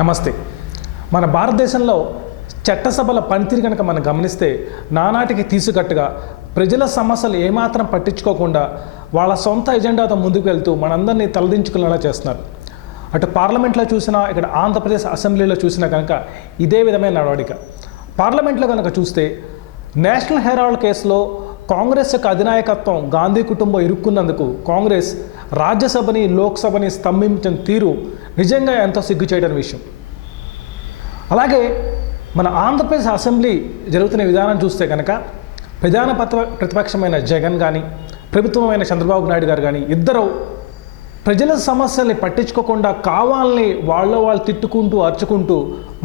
నమస్తే. మన భారతదేశంలో చట్టసభల పనితీరు కనుక మనం గమనిస్తే నానాటికి తీసుకట్టుగా ప్రజల సమస్యలు ఏమాత్రం పట్టించుకోకుండా వాళ్ళ సొంత ఎజెండాతో ముందుకు వెళ్తూ మనందరినీ తలదించుకునేలా చేస్తున్నారు. అటు పార్లమెంట్లో చూసినా, ఇక్కడ ఆంధ్రప్రదేశ్ అసెంబ్లీలో చూసినా కనుక ఇదే విధమైన నడవడిక. పార్లమెంట్లో కనుక చూస్తే నేషనల్ హెరాల్డ్ కేసులో కాంగ్రెస్ యొక్క అధినాయకత్వం గాంధీ కుటుంబం ఇరుక్కున్నందుకు కాంగ్రెస్ రాజ్యసభని, లోక్సభని స్తంభించిన తీరు నిజంగా ఎంతో సిగ్గుచేయని విషయం. అలాగే మన ఆంధ్రప్రదేశ్ అసెంబ్లీ జరుగుతున్న విధానం చూస్తే కనుక ప్రధాన ప్రతిపక్షమైన జగన్ కానీ, ప్రభుత్వమైన చంద్రబాబు నాయుడు గారు కానీ ఇద్దరు ప్రజల సమస్యల్ని పట్టించుకోకుండా కావాలని వాళ్ళు తిట్టుకుంటూ అరుచుకుంటూ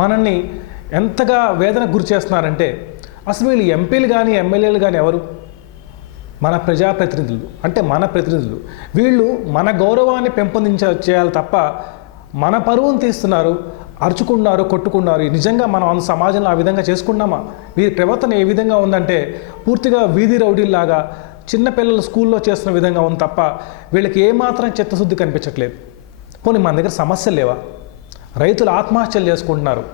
మనల్ని ఎంతగా వేదనకు గురి చేస్తున్నారంటే, అసలు వీళ్ళు ఎంపీలు కానీ ఎమ్మెల్యేలు కానీ ఎవరు? మన ప్రజాప్రతినిధులు, అంటే మన ప్రతినిధులు. వీళ్ళు మన గౌరవాన్ని చేయాలి తప్ప మన పరువును తీస్తున్నారు, అరుచుకున్నారు, కొట్టుకున్నారు. నిజంగా మనం సమాజంలో ఆ విధంగా చేసుకున్నామా? వీరి ప్రవర్తన ఏ విధంగా ఉందంటే పూర్తిగా వీధి రౌడీల్లాగా చిన్నపిల్లలు స్కూల్లో చేస్తున్న విధంగా ఉంది తప్ప వీళ్ళకి ఏమాత్రం చిత్తశుద్ధి కనిపించట్లేదు. పోనీ మన దగ్గర సమస్యలు లేవా? రైతులు ఆత్మహత్యలు చేసుకుంటున్నారు,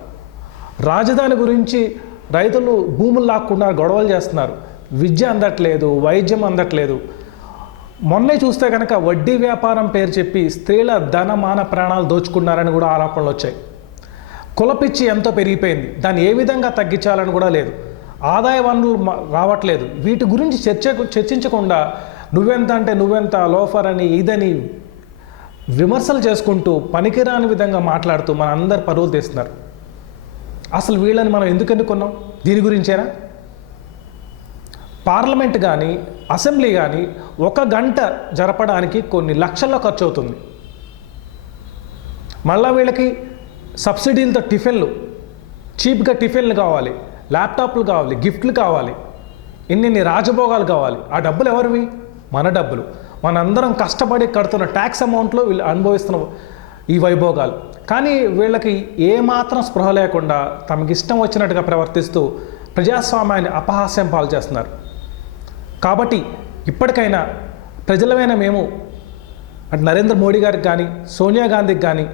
రాజధాని గురించి రైతులు భూములు లాక్కుంటున్నారు, గొడవలు చేస్తున్నారు, విద్య అందట్లేదు, వైద్యం అందట్లేదు. మొన్నే చూస్తే కనుక వడ్డీ వ్యాపారం పేరు చెప్పి స్త్రీల ధన మాన ప్రాణాలు దోచుకున్నారని కూడా ఆరోపణలు వచ్చాయి. కులపిచ్చి ఎంతో పెరిగిపోయింది, దాన్ని ఏ విధంగా తగ్గించాలని కూడా లేదు. ఆదాయ వనరులు రావట్లేదు. వీటి గురించి చర్చించకుండా నువ్వెంత అంటే నువ్వెంత, లోఫర్ అని, ఇదని విమర్శలు చేసుకుంటూ పనికిరాని విధంగా మాట్లాడుతూ మన అందరు పరువులు తీస్తున్నారు. అసలు వీళ్ళని మనం ఎందుకు ఎన్నుకున్నాం? దీని గురించేనా? పార్లమెంట్ కానీ అసెంబ్లీ కానీ 1 గంట జరపడానికి కొన్ని లక్షల్లో ఖర్చు అవుతుంది. మళ్ళా వీళ్ళకి సబ్సిడీలతో టిఫిన్లు, చీప్గా టిఫిన్లు కావాలి, ల్యాప్టాప్లు కావాలి, గిఫ్ట్లు కావాలి, ఇన్ని రాజభోగాలు కావాలి. ఆ డబ్బులు ఎవరివి? మన డబ్బులు. మనందరం కష్టపడి కడుతున్న ట్యాక్స్ అమౌంట్లో వీళ్ళు అనుభవిస్తున్న ఈ వైభోగాలు. కానీ వీళ్ళకి ఏమాత్రం స్పృహ లేకుండా తమకి ఇష్టం వచ్చినట్టుగా ప్రవర్తిస్తూ ప్రజాస్వామ్యాన్ని అపహాస్యం పాలు చేస్తున్నారు. కాబట్టి ఇప్పటికైనా ప్రజలమైన మేము అటు నరేంద్ర మోడీ గారికి కానీ, సోనియా గాంధీకి కానీ,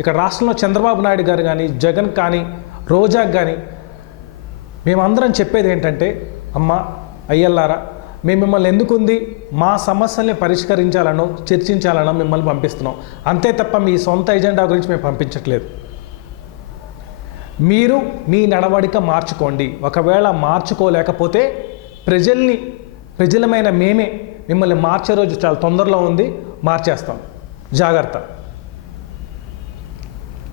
ఇక్కడ రాష్ట్రంలో చంద్రబాబు నాయుడు గారు కానీ, జగన్ కానీ, రోజాకి కానీ మేమందరం చెప్పేది ఏంటంటే, అమ్మ అయ్యల్లారా, మేము మిమ్మల్ని ఎందుకుంది మా సమస్యల్ని పరిష్కరించాలనో చర్చించాలనో మిమ్మల్ని పంపిస్తున్నాం. అంతే తప్ప మీ సొంత ఎజెండా గురించి మేము పంపించట్లేదు. మీరు మీ నడవడిక మార్చుకోండి. ఒకవేళ మార్చుకోలేకపోతే ప్రజలమైన మేమే మిమ్మల్ని మార్చే రోజు చాలా తొందరలో ఉంది, మార్చేస్తాం. జాగ్రత్త.